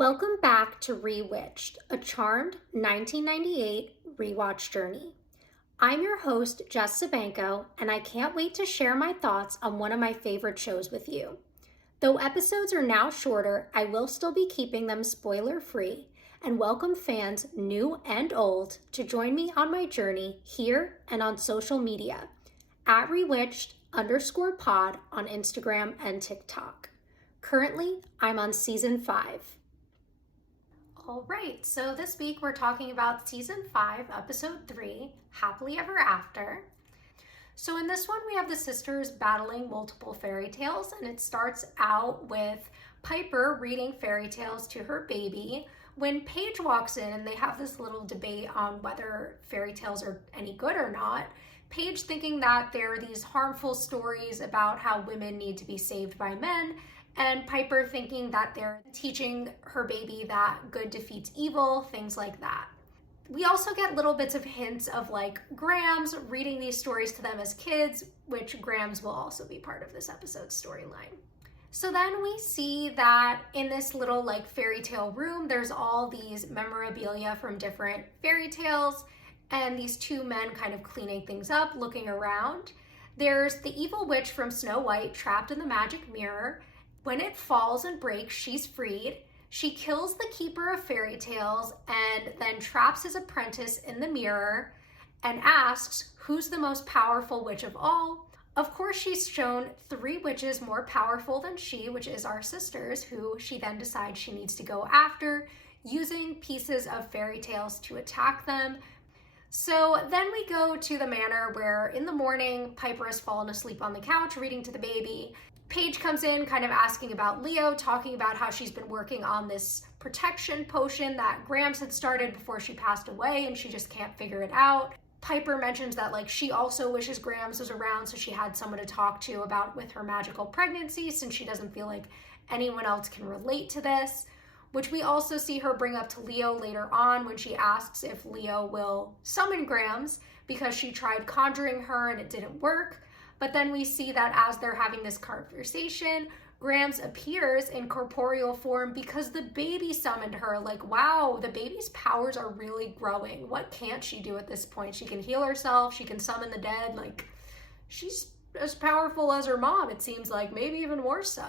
Welcome back to Rewitched, a charmed 1998 rewatch journey. I'm your host, Jess Sabanko, and I can't wait to share my thoughts on one of my favorite shows with you. Though episodes are now shorter, I will still be keeping them spoiler-free and welcome fans new and old to join me on my journey here and on social media at Rewitched_pod on Instagram and TikTok. Currently, I'm on season 5. All right, so this week we're talking about season 5, episode 3, Happily Ever After. So in this one, we have the sisters battling multiple fairy tales, and it starts out with Piper reading fairy tales to her baby when Paige walks in, and they have this little debate on whether fairy tales are any good or not. Paige thinking that they're these harmful stories about how women need to be saved by men, and Piper thinking that they're teaching her baby that good defeats evil, things like that. We also get little bits of hints of like Grams reading these stories to them as kids, which Grams will also be part of this episode's storyline. So then we see that in this little like fairy tale room, there's all these memorabilia from different fairy tales and these two men kind of cleaning things up, looking around. There's the evil witch from Snow White trapped in the magic mirror. When it falls and breaks, she's freed. She kills the keeper of fairy tales and then traps his apprentice in the mirror and asks, who's the most powerful witch of all? Of course, she's shown 3 witches more powerful than she, which is our sisters, who she then decides she needs to go after, using pieces of fairy tales to attack them. So then we go to the manor where in the morning, Piper has fallen asleep on the couch reading to the baby. Paige comes in kind of asking about Leo, talking about how she's been working on this protection potion that Grams had started before she passed away and she just can't figure it out. Piper mentions that like she also wishes Grams was around so she had someone to talk to about with her magical pregnancy since she doesn't feel like anyone else can relate to this, which we also see her bring up to Leo later on when she asks if Leo will summon Grams because she tried conjuring her and it didn't work. But then we see that as they're having this conversation, Grams appears in corporeal form because the baby summoned her. Like, wow, the baby's powers are really growing. What can't she do at this point? She can heal herself. She can summon the dead. Like, she's as powerful as her mom, it seems like, maybe even more so.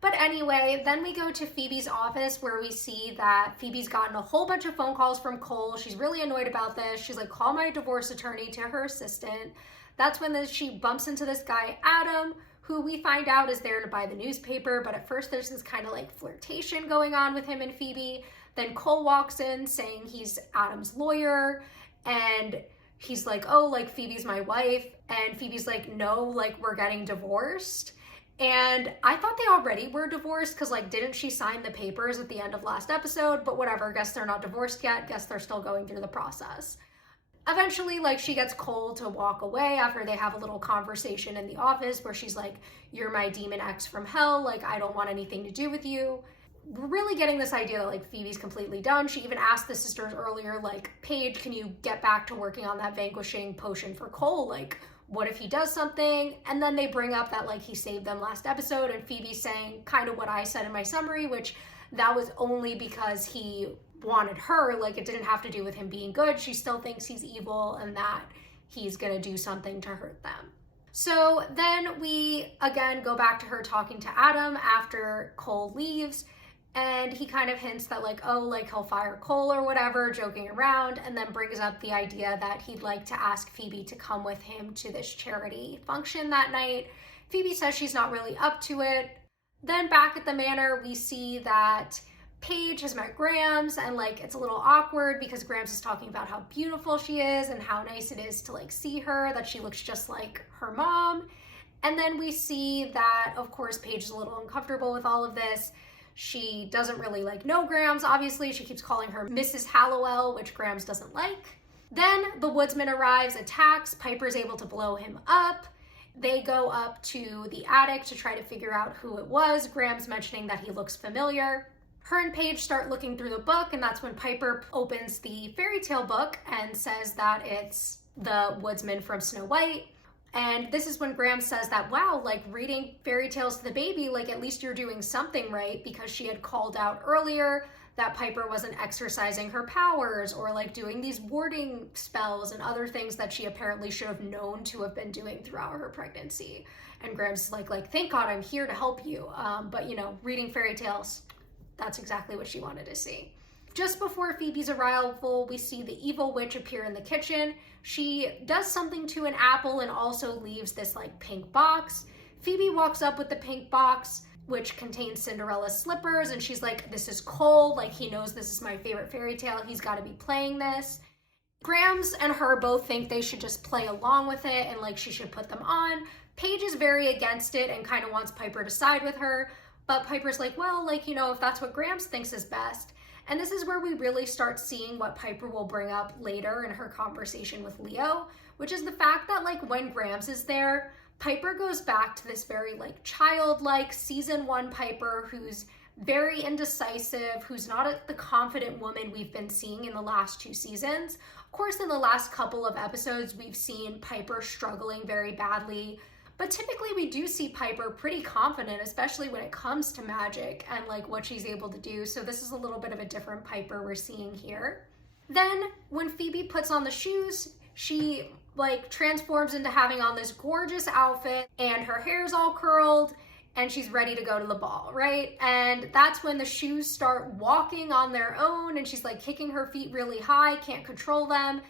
But anyway, then we go to Phoebe's office where we see that Phoebe's gotten a whole bunch of phone calls from Cole. She's really annoyed about this. She's like, call my divorce attorney to her assistant. That's when she bumps into this guy, Adam, who we find out is there to buy the newspaper. But at first there's this kind of like flirtation going on with him and Phoebe. Then Cole walks in saying he's Adam's lawyer. And he's like, oh, like Phoebe's my wife. And Phoebe's like, no, like we're getting divorced. And I thought they already were divorced because like, didn't she sign the papers at the end of last episode? But whatever, guess they're not divorced yet. Guess they're still going through the process. Eventually, like, she gets Cole to walk away after they have a little conversation in the office where she's like, you're my demon ex from hell. Like, I don't want anything to do with you. We're really getting this idea that, like, Phoebe's completely done. She even asked the sisters earlier, like, Paige, can you get back to working on that vanquishing potion for Cole? Like, what if he does something? And then they bring up that, like, he saved them last episode, and Phoebe's saying kind of what I said in my summary, which that was only because he wanted her, like it didn't have to do with him being good. She still thinks he's evil and that he's gonna do something to hurt them. So then we again go back to her talking to Adam after Cole leaves, and he kind of hints that like, oh, like he'll fire Cole or whatever, joking around, and then brings up the idea that he'd like to ask Phoebe to come with him to this charity function that night. Phoebe says she's not really up to it. Then back at the manor, we see that Paige has met Grams and like it's a little awkward because Grams is talking about how beautiful she is and how nice it is to like see her, that she looks just like her mom. And then we see that of course Paige is a little uncomfortable with all of this. She doesn't really like know Grams, obviously. She keeps calling her Mrs. Hallowell, which Grams doesn't like. Then the woodsman arrives, attacks, Piper's able to blow him up. They go up to the attic to try to figure out who it was, Grams mentioning that he looks familiar. Her and Paige start looking through the book, and that's when Piper opens the fairy tale book and says that it's the woodsman from Snow White. And this is when Graham says that, wow, like reading fairy tales to the baby, like at least you're doing something right, because she had called out earlier that Piper wasn't exercising her powers or like doing these warding spells and other things that she apparently should have known to have been doing throughout her pregnancy. And Grams is like, thank God I'm here to help you. But you know, reading fairy tales, that's exactly what she wanted to see. Just before Phoebe's arrival, we see the evil witch appear in the kitchen. She does something to an apple and also leaves this like pink box. Phoebe walks up with the pink box, which contains Cinderella's slippers, and she's like, this is Cole, like he knows this is my favorite fairy tale, he's got to be playing this. Grams and her both think they should just play along with it and like she should put them on. Paige is very against it and kind of wants Piper to side with her, but Piper's like, well, like, you know, if that's what Grams thinks is best. And this is where we really start seeing what Piper will bring up later in her conversation with Leo, which is the fact that like when Grams is there, Piper goes back to this very like childlike season 1 Piper who's very indecisive, who's not the confident woman we've been seeing in the last 2 seasons. Of course, in the last couple of episodes, we've seen Piper struggling very badly, but typically we do see Piper pretty confident, especially when it comes to magic and like what she's able to do. So this is a little bit of a different Piper we're seeing here. Then when Phoebe puts on the shoes, she like transforms into having on this gorgeous outfit and her hair's all curled and she's ready to go to the ball, right? And that's when the shoes start walking on their own and she's like kicking her feet really high, can't control them.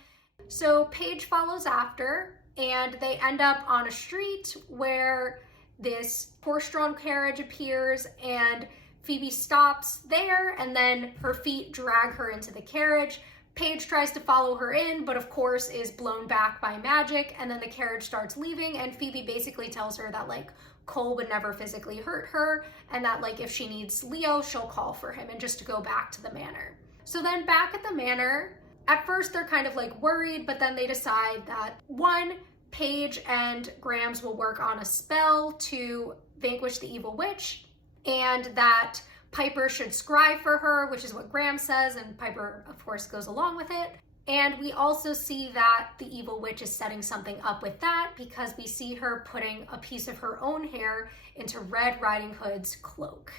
So Paige follows after and they end up on a street where this horse-drawn carriage appears and Phoebe stops there and then her feet drag her into the carriage. Paige tries to follow her in, but of course is blown back by magic, and then the carriage starts leaving, and Phoebe basically tells her that like Cole would never physically hurt her, and that like if she needs Leo, she'll call for him, and just to go back to the manor. So then back at the manor, at first they're kind of like worried, but then they decide that one, Paige and Grams will work on a spell to vanquish the evil witch, and that Piper should scry for her, which is what Grams says, and Piper, of course, goes along with it. And we also see that the evil witch is setting something up with that because we see her putting a piece of her own hair into Red Riding Hood's cloak.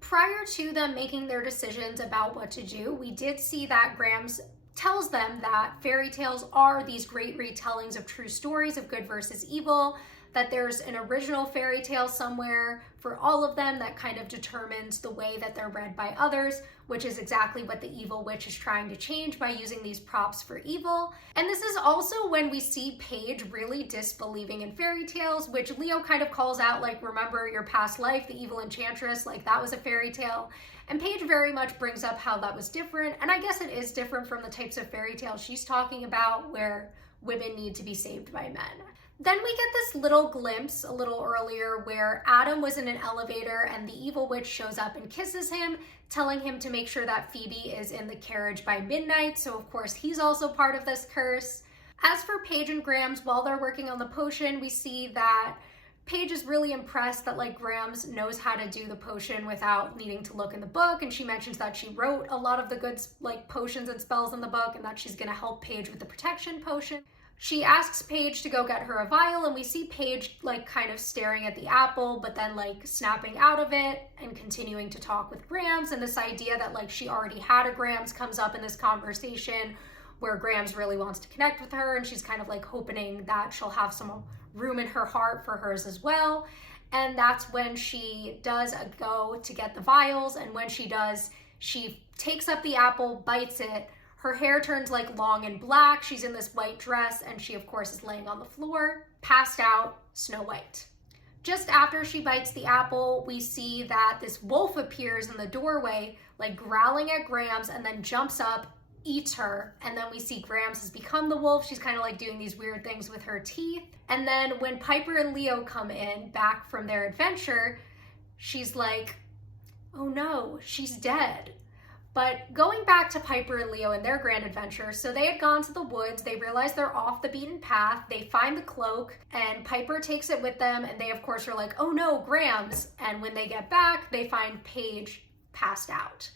Prior to them making their decisions about what to do, we did see that Grams tells them that fairy tales are these great retellings of true stories of good versus evil, that there's an original fairy tale somewhere for all of them that kind of determines the way that they're read by others, which is exactly what the evil witch is trying to change by using these props for evil. And this is also when we see Paige really disbelieving in fairy tales, which Leo kind of calls out, like, remember your past life, the evil enchantress, like that was a fairy tale. And Paige very much brings up how that was different, and I guess it is different from the types of fairy tales she's talking about where women need to be saved by men. Then we get this little glimpse a little earlier where Adam was in an elevator and the evil witch shows up and kisses him, telling him to make sure that Phoebe is in the carriage by midnight. So of course he's also part of this curse. As for Paige and Grams, while they're working on the potion, we see that Paige is really impressed that like Grams knows how to do the potion without needing to look in the book, and she mentions that she wrote a lot of the good like potions and spells in the book and that she's gonna help Paige with the protection potion. She asks Paige to go get her a vial, and we see Paige like kind of staring at the apple, but then like snapping out of it and continuing to talk with Grams. And this idea that like she already had a Grams comes up in this conversation where Grams really wants to connect with her, and she's kind of like hoping that she'll have some room in her heart for hers as well. And that's when she does go to get the vials, and when she does, she takes up the apple, bites it. Her hair turns like long and black. She's in this white dress, and she of course is laying on the floor, passed out, Snow White. Just after she bites the apple, we see that this wolf appears in the doorway, like growling at Grams, and then jumps up, eats her, and then we see Grams has become the wolf. She's kind of like doing these weird things with her teeth. And then when Piper and Leo come in back from their adventure, she's like, oh no, she's dead. But going back to Piper and Leo and their grand adventure, so they had gone to the woods, they realize they're off the beaten path, they find the cloak, and Piper takes it with them, and they of course are like, oh no, Grams. And when they get back, they find Paige passed out.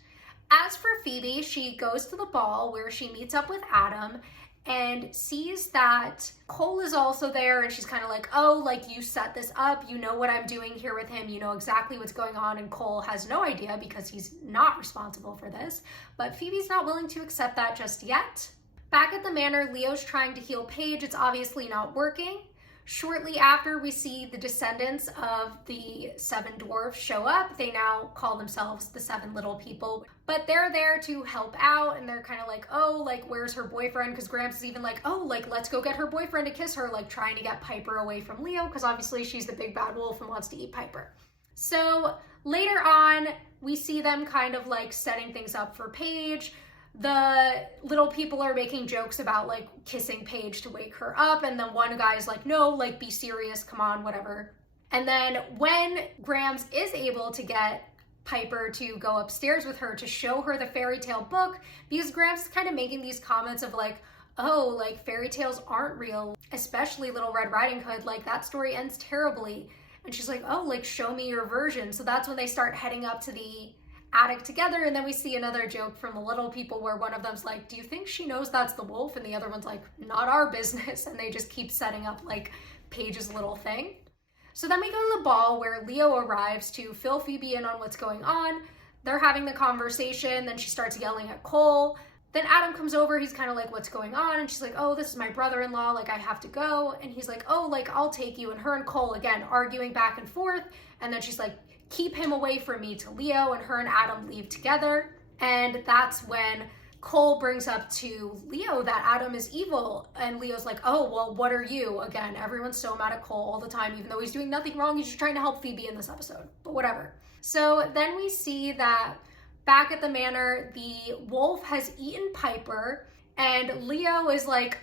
As for Phoebe, she goes to the ball where she meets up with Adam, and sees that Cole is also there, and she's kind of like, oh, like, you set this up, you know what I'm doing here with him, you know exactly what's going on, and Cole has no idea because he's not responsible for this. But Phoebe's not willing to accept that just yet. Back at the manor, Leo's trying to heal Paige. It's obviously not working. Shortly after, we see the descendants of the 7 dwarfs show up. They now call themselves the 7 little people, but they're there to help out, and they're kind of like, oh, like, where's her boyfriend? Because Gramps is even like, oh, like, let's go get her boyfriend to kiss her, like, trying to get Piper away from Leo, because obviously she's the big bad wolf and wants to eat Piper. So later on, we see them kind of like setting things up for Paige. The little people are making jokes about like kissing Paige to wake her up, and then one guy's like, no, like, be serious, come on, whatever. And then when Grams is able to get Piper to go upstairs with her to show her the fairy tale book, because Grams is kind of making these comments of like, oh, like, fairy tales aren't real, especially Little Red Riding Hood, like, that story ends terribly. And she's like, oh, like, show me your version. So that's when they start heading up to the attic together, and then we see another joke from the little people where one of them's like, do you think she knows that's the wolf? And the other one's like, not our business. And they just keep setting up like Paige's little thing. So then we go to the ball where Leo arrives to fill Phoebe in on what's going on. They're having the conversation, then she starts yelling at Cole. Then Adam comes over, he's kind of like, what's going on? And she's like, oh, this is my brother-in-law, like, I have to go. And he's like, oh, like, I'll take you. And her and Cole, again, arguing back and forth. And then she's like, keep him away from me, to Leo, and her and Adam leave together. And that's when Cole brings up to Leo that Adam is evil. And Leo's like, oh, well, what are you? Again, everyone's so mad at Cole all the time, even though he's doing nothing wrong. He's just trying to help Phoebe in this episode, but whatever. So then we see that back at the manor, the wolf has eaten Piper, and Leo is like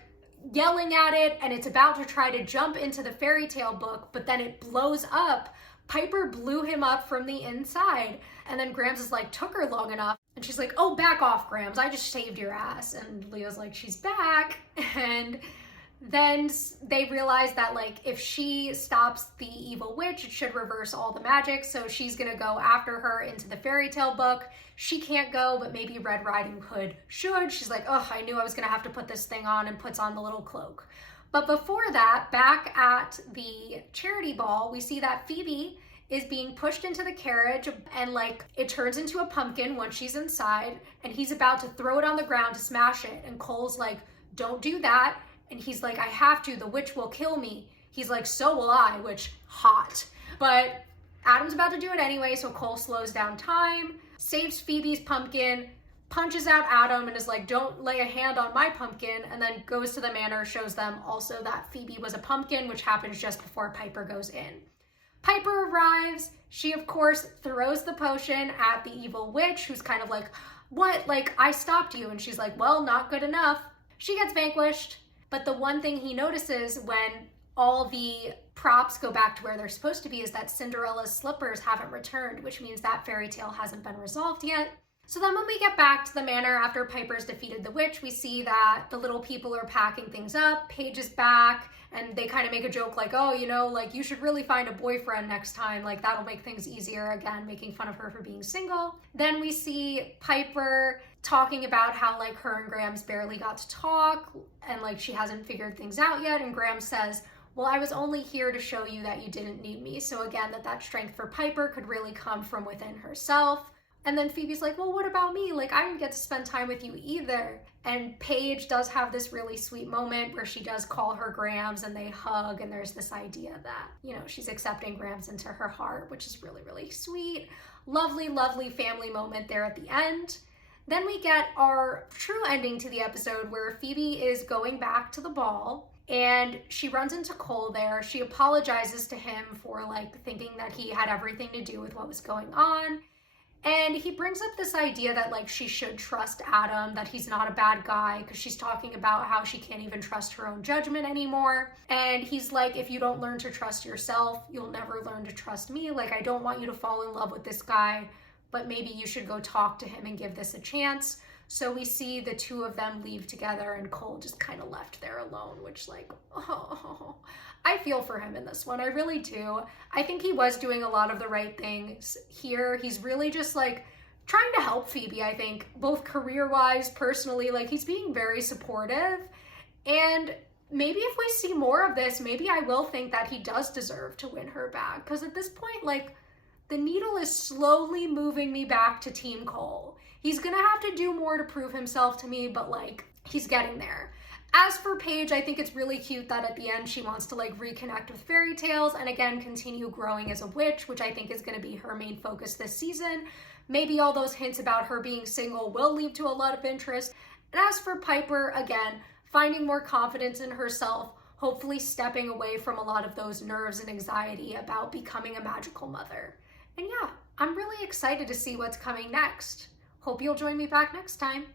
yelling at it, and it's about to try to jump into the fairy tale book, but then it blows up. Piper blew him up from the inside. And then Grams is like, took her long enough. And she's like, oh, back off, Grams. I just saved your ass. And Leo's like, she's back. And then they realize that, like, if she stops the evil witch, it should reverse all the magic. So she's going to go after her into the fairy tale book. She can't go, but maybe Red Riding Hood should. She's like, oh, I knew I was going to have to put this thing on, and puts on the little cloak. But before that, back at the charity ball, we see that Phoebe is being pushed into the carriage, and like, it turns into a pumpkin once she's inside, and he's about to throw it on the ground to smash it. And Cole's like, don't do that. And he's like, I have to, the witch will kill me. He's like, so will I, which, hot. But Adam's about to do it anyway, so Cole slows down time, saves Phoebe's pumpkin, punches out Adam and is like, don't lay a hand on my pumpkin, and then goes to the manor, shows them also that Phoebe was a pumpkin, which happens just before Piper goes in. Piper arrives. She, of course, throws the potion at the evil witch, who's kind of like, what? Like, I stopped you. And she's like, well, not good enough. She gets vanquished. But the one thing he notices when all the props go back to where they're supposed to be is that Cinderella's slippers haven't returned, which means that fairy tale hasn't been resolved yet. So then when we get back to the manor after Piper's defeated the witch, we see that the little people are packing things up. Paige is back, and they kind of make a joke like, oh, you know, like, you should really find a boyfriend next time. Like, that'll make things easier. Again, making fun of her for being single. Then we see Piper talking about how, like, her and Grams barely got to talk, and, like, she hasn't figured things out yet. And Grams says, well, I was only here to show you that you didn't need me. So again, that strength for Piper could really come from within herself. And then Phoebe's like, well, what about me? Like, I didn't get to spend time with you either. And Paige does have this really sweet moment where she does call her Grams, and they hug, and there's this idea that, you know, she's accepting Grams into her heart, which is really, really sweet. Lovely, lovely family moment there at the end. Then we get our true ending to the episode where Phoebe is going back to the ball, and she runs into Cole there. She apologizes to him for, like, thinking that he had everything to do with what was going on. And he brings up this idea that, like, she should trust Adam, that he's not a bad guy, because she's talking about how she can't even trust her own judgment anymore. And he's like, if you don't learn to trust yourself, you'll never learn to trust me. Like, I don't want you to fall in love with this guy, but maybe you should go talk to him and give this a chance. So we see the two of them leave together, and Cole just kind of left there alone, which, like, oh, I feel for him in this one. I really do. I think he was doing a lot of the right things here. He's really just, like, trying to help Phoebe, I think, both career-wise, personally. Like, he's being very supportive. And maybe if we see more of this, maybe I will think that he does deserve to win her back. Because at this point, like, the needle is slowly moving me back to Team Cole. He's gonna have to do more to prove himself to me, but like, he's getting there. As for Paige, I think it's really cute that at the end she wants to like reconnect with fairytales and again continue growing as a witch, which I think is going to be her main focus this season. Maybe all those hints about her being single will lead to a lot of interest. And as for Piper, again, finding more confidence in herself, hopefully stepping away from a lot of those nerves and anxiety about becoming a magical mother. And yeah, I'm really excited to see what's coming next. Hope you'll join me back next time.